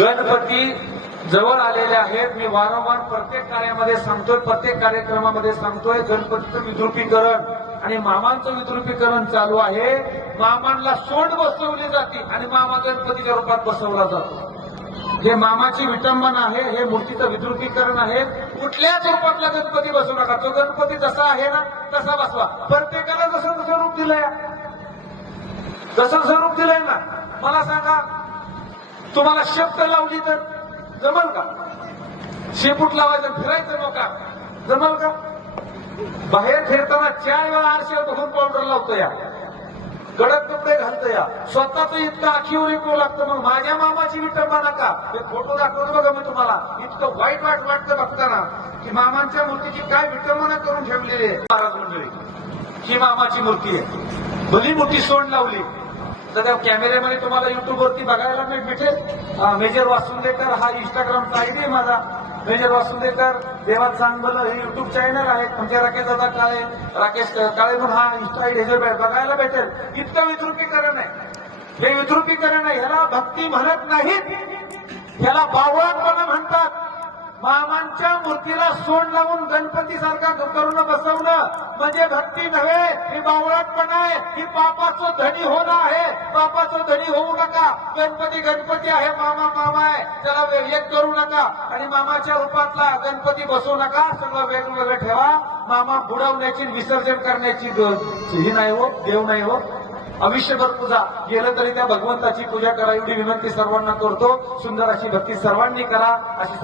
गणपती जवळ आलेले आहेत। मी वारंवार प्रत्येक कार्यामध्ये सांगतोय, प्रत्येक कार्यक्रमामध्ये सांगतोय, गणपतीचं विद्रुपीकरण आणि मामांचं विद्रुपीकरण चालू आहे। मामांना सोंड बसवली जाते आणि मामा गणपतीच्या रूपात बसवला जातो। हे मामाची विटंबना आहे, हे मूर्तीचं विद्रुपीकरण आहे। कुठल्याच रूपातला गणपती बसवू नका। तो गणपती जसा आहे ना तसा बसवा। प्रत्येकाला जसं जसं रूप दिलंय, जसं रूप दिलंय ना, मला सांगा तुम्हाला शेपट लावली तर जमल का? शेपूट लावायचं फिरायचं नका, जमल का? बाहेर फिरताना 4 वेळा आरशावर बघून पावडर लावतो या, कडक कपडे घालतो या, स्वतःच इतकं आखीवर येतो लागतं। मग माझ्या मामाची विटंबना का? हे फोटो दाखवतो बघा मी तुम्हाला, इतकं वाईट वाटतं बघताना की मामांच्या मूर्तीची काय विटंबना करून ठेवलेली आहे। महाराज मंडळी ही मामाची मूर्ती आहे, भली मोठी सोंड लावली तर त्या कॅमेऱ्यामध्ये तुम्हाला युट्यूबवरती बघायला भेटेल। मेजर वासुंदेकर हा इंस्टाग्रामचा आयडी आहे माझा, मेजर वासुंदेकर देवात चांगलं हे युट्यूब चॅनल आहे। आमच्या राकेश दादा काळे, राकेश काळे म्हणून हा इंस्टा आयडी बघायला भेटेल। इतकं विद्रुपीकरण आहे, हे विद्रुपीकरण आहे, ह्याला भक्ती म्हणत नाहीत, ह्याला बावळटपणा म्हणतात। मामांच्या मूर्तीला सोंड लावून गणपती सारखा करून बसवणं म्हणजे भक्ती नव्हे, ही बावळटपणा आहे, ही पापाचं धनी होणं आहे। पापाचं धनी होऊ नका। गणपती गणपती आहे, मामा मामा आहे, त्याला एक करू नका आणि मामाच्या रूपातला गणपती बसवू नका। सगळं वेगवेगळं ठेवा। मामा बुडवण्याची विसर्जन करण्याची ही नाही हो, देव नाही हो। आयुष्यभर पूजा गेलं तरी त्या भगवंताची पूजा करा एवढी विनंती सर्वांना करतो। सुंदर अशी भक्ती सर्वांनी करा अशी